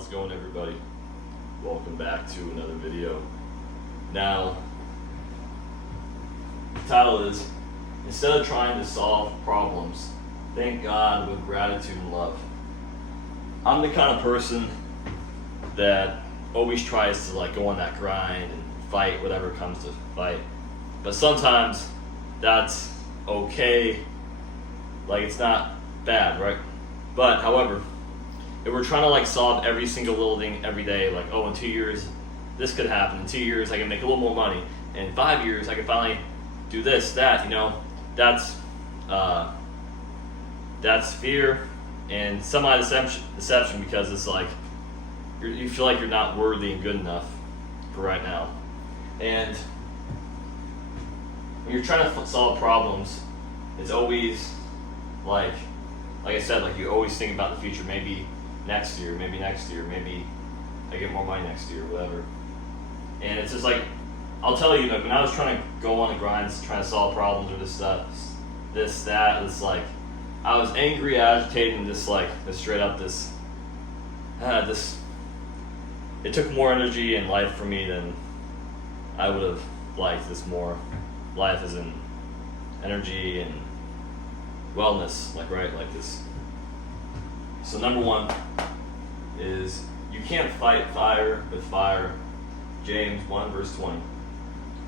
How's it going, everybody? Welcome back to another video. Now, the title is, instead of trying to solve problems, thank God with gratitude and love. I'm the kind of person that always tries to go on that grind and fight whatever comes to fight. But sometimes that's okay. It's not bad, right? But however, if we're trying to solve every single little thing every day, in 2 years this could happen, in 2 years I can make a little more money, in 5 years I can finally do this, that, that's fear and semi-deception, because it's you feel like you're not worthy and good enough for right now. And when you're trying to solve problems, it's always like I said, you always think about the future. Maybe next year, maybe I get more money next year, whatever. And it's just I'll tell you, when I was trying to go on the grind, trying to solve problems or this stuff, it's I was angry, agitated, and just straight up this. It took more energy in life for me than I would have liked. This more life is in energy and wellness, this. So number one is you can't fight fire with fire. James 1 verse 20.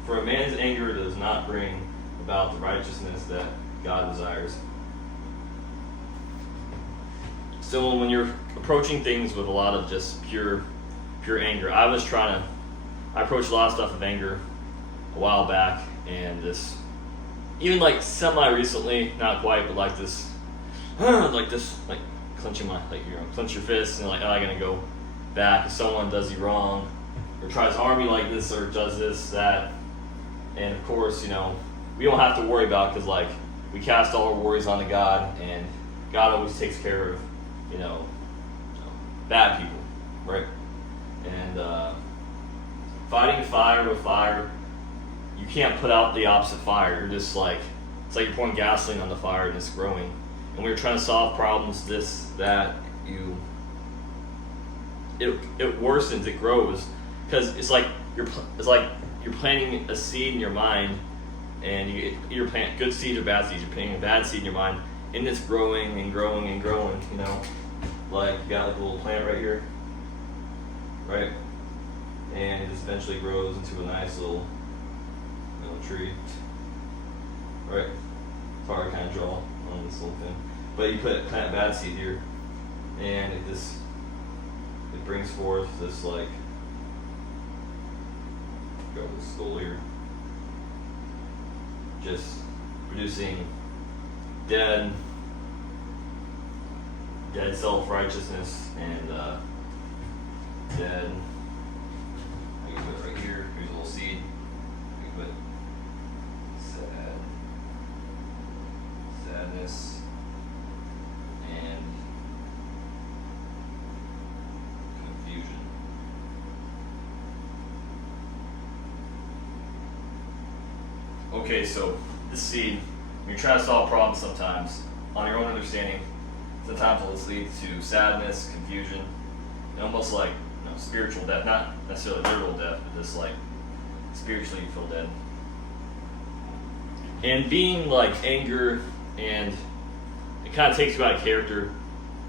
For a man's anger does not bring about the righteousness that God desires. So when you're approaching things with a lot of just pure anger, I approached a lot of stuff with anger a while back, and this, even semi recently, not quite, but this, clenching clench your fists and I'm gonna go back if someone does you wrong or tries to harm you this or does this, that. And of course, we don't have to worry about, because we cast all our worries onto God, and God always takes care of bad people, right? And fighting fire with fire, you can't put out the opposite fire. You're just it's you're pouring gasoline on the fire and it's growing. And when you're trying to solve problems, this, that, it worsens, it grows, because it's you're planting a seed in your mind, and you're planting good seeds or bad seeds. You're planting a bad seed in your mind, and it's growing and growing and growing. You got a little plant right here, right? And it just eventually grows into a nice little tree, right? It's hard to kind of draw on this little thing, but you plant a bad seed here, and it brings forth this got this skull here, just producing dead self-righteousness and dead. I can put it right here. Here's a little seed. I can put sadness and confusion. Okay, so this seed, when you're trying to solve problems, sometimes on your own understanding, sometimes it'll lead to sadness, confusion, and almost spiritual death. Not necessarily literal death, but just spiritually you feel dead. And being anger, and it kind of takes you out of character,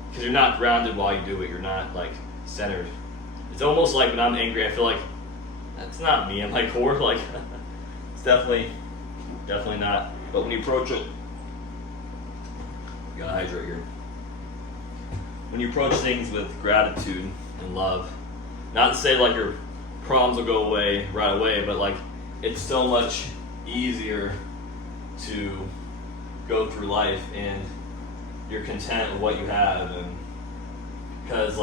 because you're not grounded while you do it. You're not centered. It's almost when I'm angry, I feel that's not me. I'm horror. It's definitely not. But when you approach it, you gotta hydrate here. When you approach things with gratitude and love, not to say your problems will go away right away, but it's so much easier to go through life, and you're content with what you have. And because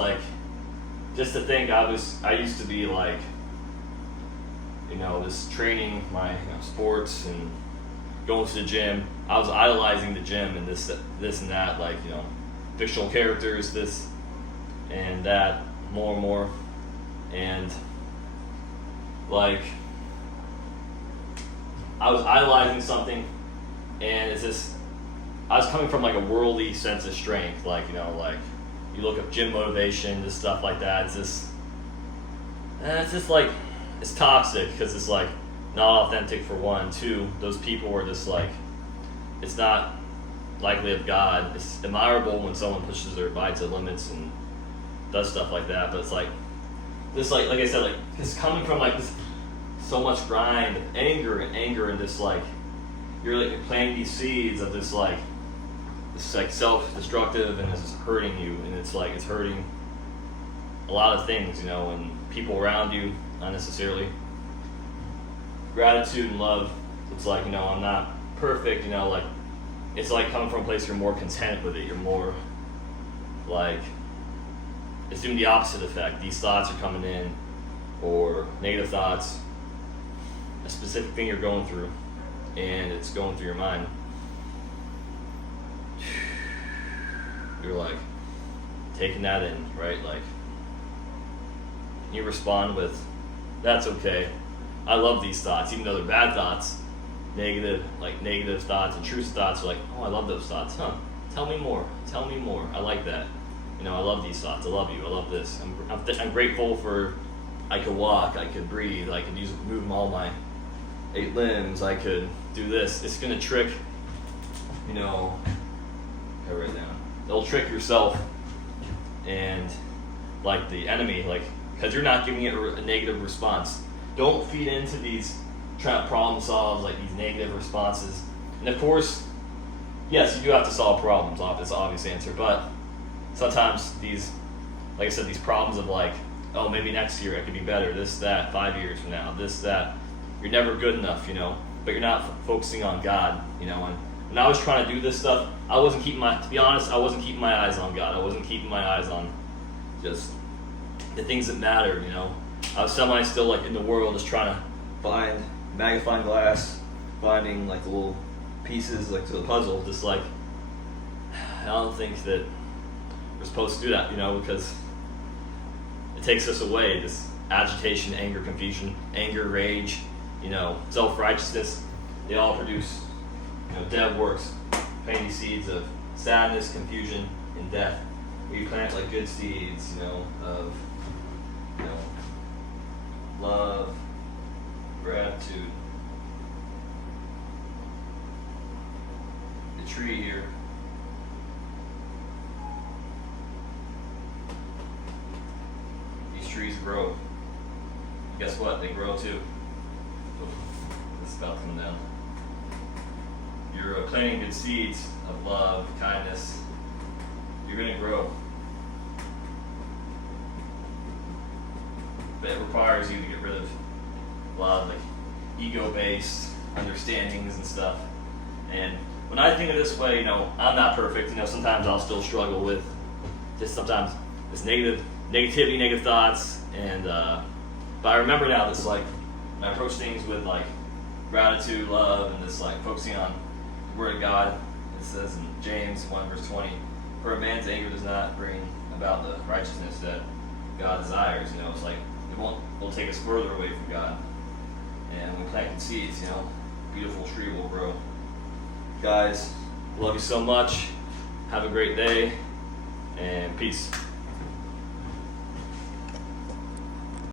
just to think, I used to be this training my sports and going to the gym. I was idolizing the gym and this and that, fictional characters, this and that, more and more. And I was idolizing something, and it's just, I was coming from a worldly sense of strength, you look up gym motivation, just stuff like that. It's just like, it's toxic because it's like not authentic for one. Two, those people are just like, it's not likely of God. It's admirable when someone pushes their body to limits and does stuff like that, but it's like this, like I said, like it's coming from like this so much grind, anger, and this like you're like planting these seeds of this like self-destructive, and it's hurting you, and it's like it's hurting a lot of things, and people around you unnecessarily. Gratitude and love, it's like, I'm not perfect, like it's like coming from a place you're more content with it. You're more like, it's doing the opposite effect. These thoughts are coming in, or negative thoughts, a specific thing you're going through, and it's going through your mind. You're like taking that in, right? Like you respond with, that's okay. I love these thoughts, even though they're bad thoughts, negative thoughts, and truth thoughts are like, oh, I love those thoughts, huh? Tell me more. I like that. I love these thoughts. I love you. I love this. I'm grateful for I could walk, I could breathe, I could move all my 8 limbs, I could do this. It's gonna trick, I write it down. It'll trick yourself and like the enemy, like because you're not giving it a negative response. Don't feed into these trying to problem solve like these negative responses. And of course, yes, you do have to solve problems. It's an obvious answer, but sometimes these, like I said, these problems of like, oh, maybe next year I could be better. This, that, 5 years from now. This, that. You're never good enough, but you're not focusing on God, And when I was trying to do this stuff, to be honest, I wasn't keeping my eyes on God. I wasn't keeping my eyes on just the things that mattered, I was still like in the world, just trying to find magnifying glass, finding like the little pieces like to the puzzle. Just like, I don't think that we're supposed to do that, because it takes us away. This agitation, anger, confusion, anger, rage, self-righteousness, they all produce, dead works, planting these seeds of sadness, confusion, and death. We plant like good seeds, of, love, gratitude. The tree here, these trees grow. Guess what? They grow too. It's about to come down. You're planting good seeds of love, kindness. You're going to grow. But it requires you to get rid of a lot of like ego-based understandings and stuff. And when I think of this way, I'm not perfect. Sometimes I'll still struggle with just sometimes this negativity, negative thoughts, and but I remember now this like when I approach things with like gratitude, love, and this like focusing on the Word of God. It says in James 1 verse 20, "For a man's anger does not bring about the righteousness that God desires." It's like it'll take us further away from God. And when we plant good seeds, a beautiful tree will grow. Guys, love you so much. Have a great day, and peace.